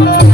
thank you